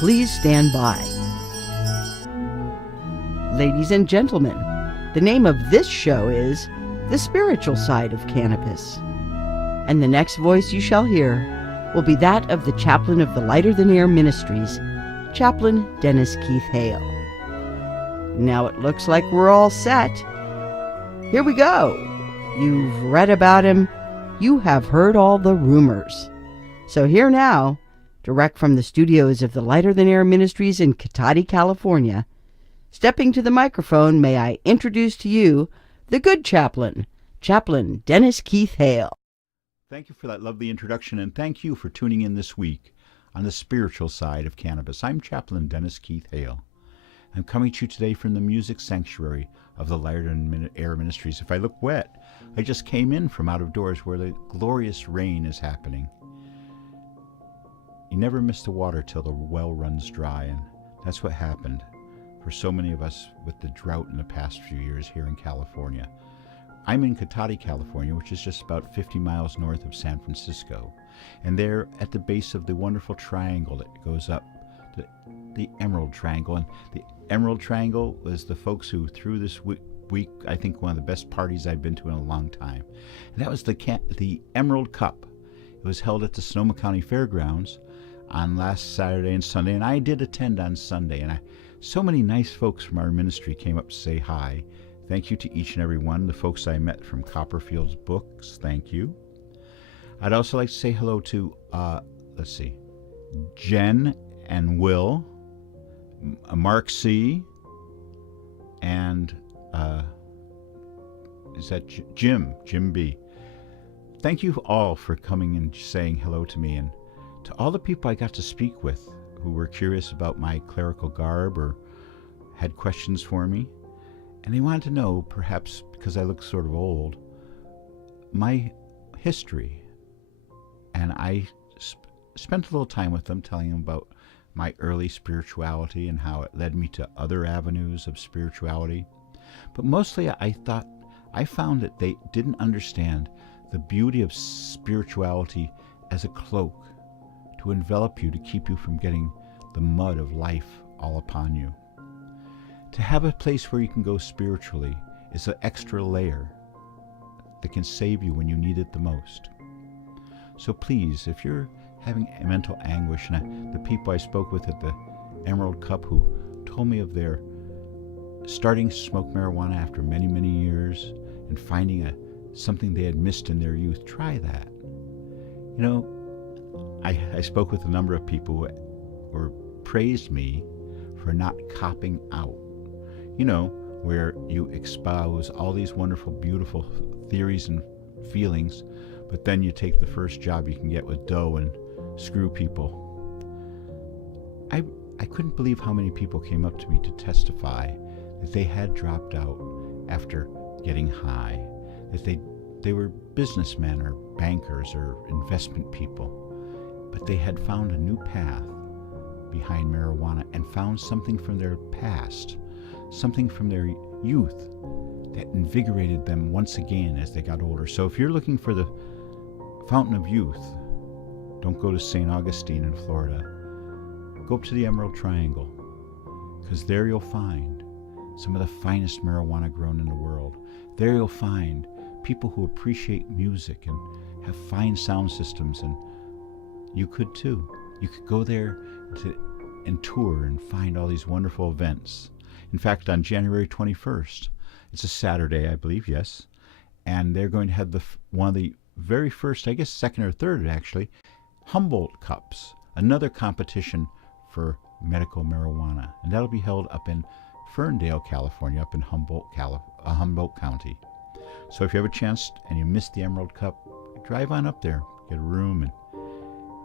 Please stand by. Ladies and gentlemen, the name of this show is The Spiritual Side of Cannabis. And the next voice you shall hear will be that of the chaplain of the Lighter Than Air Ministries, Chaplain Dennis Keith Hale. Now it looks like we're all set. Here we go. You've read about him. You have heard all the rumors. So here now, direct from the studios of the Lighter Than Air Ministries in Cotati, California, stepping to the microphone, may I introduce to you the good chaplain, Chaplain Dennis Keith Hale. Thank you for that lovely introduction, and thank you for tuning in this week on the spiritual side of cannabis. I'm Chaplain Dennis Keith Hale. I'm coming to you today from the music sanctuary of the Lighter Than Air Ministries. If I look wet, I just came in from out of doors where the glorious rain is happening. You never miss the water till the well runs dry, and that's what happened for so many of us with the drought in the past few years here in California. I'm in Cotati, California, which is just about 50 miles north of San Francisco. And there at the base of the wonderful triangle that goes up, the Emerald Triangle. And the Emerald Triangle was the folks who threw this week, I think, one of the best parties I've been to in a long time. And that was the Emerald Cup. It was held at the Sonoma County Fairgrounds on last Saturday and Sunday. And I did attend on Sunday. And so many nice folks from our ministry came up to say hi. Thank you to each and every one. The folks I met from Copperfield's Books, thank you. I'd also like to say hello to, Jen and Will, Mark C., and is that Jim B. Thank you all for coming and saying hello to me, and to all the people I got to speak with who were curious about my clerical garb or had questions for me. And they wanted to know, perhaps because I look sort of old, my history. And I spent a little time with them telling them about my early spirituality and how it led me to other avenues of spirituality. But mostly I found that they didn't understand the beauty of spirituality as a cloak to envelop you, to keep you from getting the mud of life all upon you. To have a place where you can go spiritually is an extra layer that can save you when you need it the most. So please, if you're having mental anguish, and the people I spoke with at the Emerald Cup who told me of their starting to smoke marijuana after many, many years and finding something they had missed in their youth, try that. You know, I spoke with a number of people who praised me for not copping out. You know, where you espouse all these wonderful, beautiful theories and feelings, but then you take the first job you can get with dough and screw people. I couldn't believe how many people came up to me to testify that they had dropped out after getting high, that they were businessmen or bankers or investment people, but they had found a new path behind marijuana and found something from their past, something from their youth that invigorated them once again as they got older. So if you're looking for the fountain of youth, don't go to St. Augustine in Florida. Go up to the Emerald Triangle, because there you'll find some of the finest marijuana grown in the world. There you'll find people who appreciate music and have fine sound systems, and you could too. You could go there and tour and find all these wonderful events. In fact, on January 21st, it's a Saturday, I believe, yes, and they're going to have one of the very first, I guess second or third actually, Humboldt Cups, another competition for medical marijuana, and that'll be held up in Ferndale, California, up in Humboldt County. So if you have a chance and you missed the Emerald Cup, drive on up there, get a room, and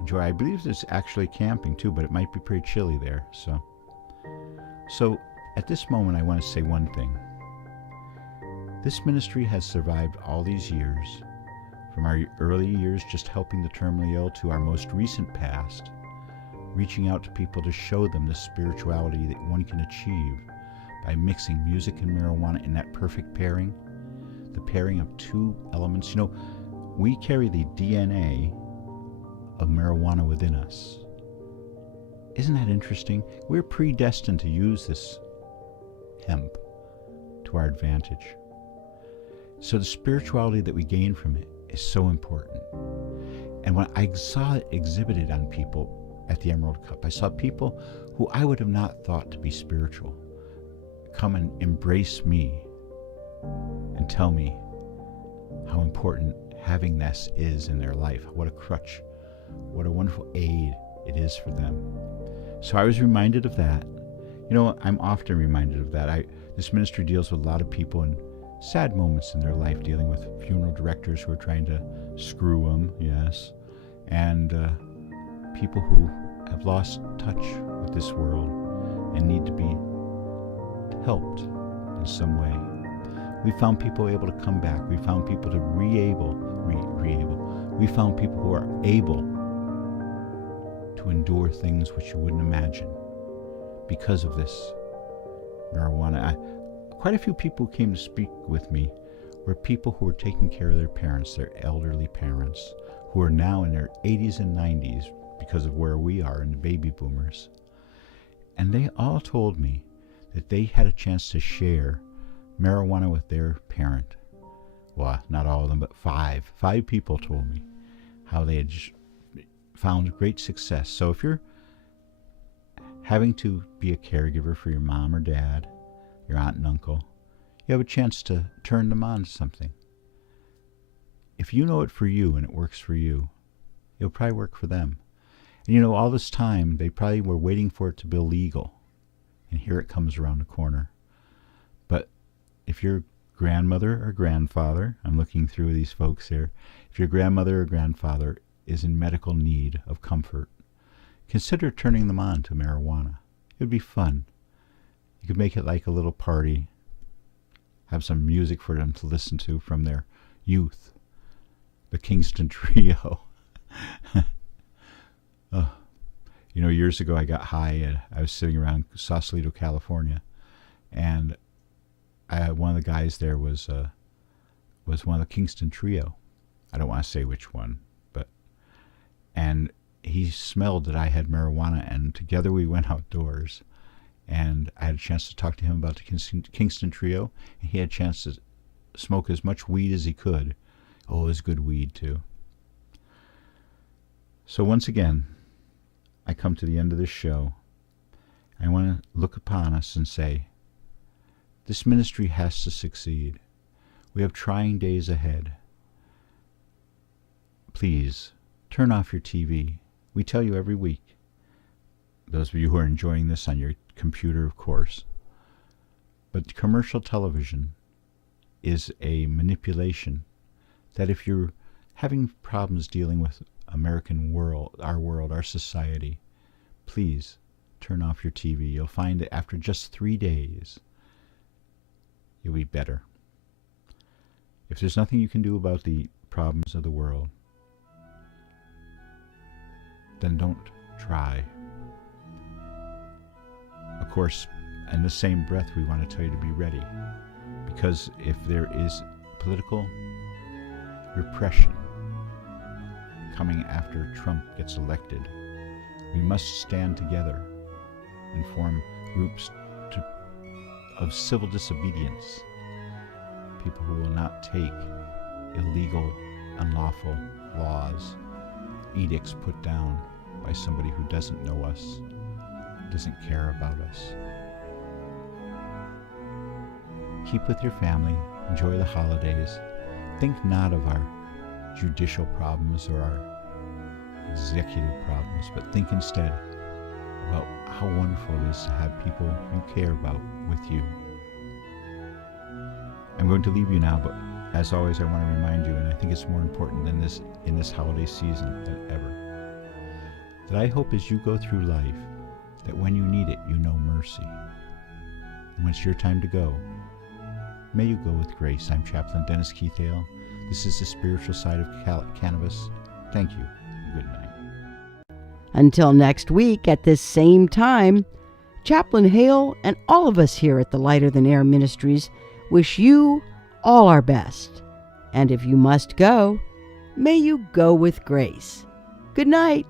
enjoy. I believe there's actually camping too, but it might be pretty chilly there. So at this moment, I want to say one thing. This ministry has survived all these years, from our early years just helping the terminally ill to our most recent past, reaching out to people to show them the spirituality that one can achieve by mixing music and marijuana in that perfect pairing, the pairing of two elements. You know, we carry the DNA of marijuana within us. Isn't that interesting? We're predestined to use this hemp to our advantage. So the spirituality that we gain from it is so important. And when I saw it exhibited on people at the Emerald Cup, I saw people who I would have not thought to be spiritual come and embrace me and tell me how important having this is in their life. What a crutch, what a wonderful aid it is for them. So I was reminded of that. You know, I'm often reminded of that. This ministry deals with a lot of people in sad moments in their life, dealing with funeral directors who are trying to screw them, yes, and people who have lost touch with this world and need to be helped in some way. We found people able to come back. We found people to we found people who are able to endure things which you wouldn't imagine because of this marijuana. Quite a few people who came to speak with me were people who were taking care of their parents, their elderly parents, who are now in their 80s and 90s because of where we are in the baby boomers. And they all told me that they had a chance to share marijuana with their parent. Well, not all of them, but five people told me how they had found great success. So if you're having to be a caregiver for your mom or dad, your aunt and uncle, you have a chance to turn them on to something. If you know it for you and it works for you, it'll probably work for them. And you know, all this time, they probably were waiting for it to be legal. And here it comes around the corner. But if your grandmother or grandfather, I'm looking through these folks here, if your grandmother or grandfather is in medical need of comfort, consider turning them on to marijuana. It would be fun. You could make it like a little party, have some music for them to listen to from their youth. The Kingston Trio. You know, years ago I got high and I was sitting around Sausalito, California, and one of the guys there was one of the Kingston Trio. I don't want to say which one, and he smelled that I had marijuana, and together we went outdoors, and I had a chance to talk to him about the Kingston Trio, and he had a chance to smoke as much weed as he could. Oh, it was good weed, too. So once again, I come to the end of this show. I want to look upon us and say, this ministry has to succeed. We have trying days ahead. Please, turn off your TV. We tell you every week. Those of you who are enjoying this on your computer, of course. But commercial television is a manipulation that if you're having problems dealing with American world, our society, please turn off your TV. You'll find that after just 3 days, you'll be better. If there's nothing you can do about the problems of the world, then don't try. Of course, in the same breath, we want to tell you to be ready, because if there is political repression coming after Trump gets elected, we must stand together and form groups of civil disobedience, people who will not take illegal, unlawful laws, edicts put down by somebody who doesn't know us, doesn't care about us. Keep with your family, enjoy the holidays. Think not of our judicial problems or our executive problems, but think instead about how wonderful it is to have people you care about with you. I'm going to leave you now, but as always, I want to remind you, and I think it's more important than this in this holiday season than ever, that I hope as you go through life, that when you need it, you know mercy. And when it's your time to go, may you go with grace. I'm Chaplain Dennis Keith Hale. This is the spiritual side of cannabis. Thank you. Good night. Until next week at this same time, Chaplain Hale and all of us here at the Lighter Than Air Ministries wish you all our best. And if you must go, may you go with grace. Good night.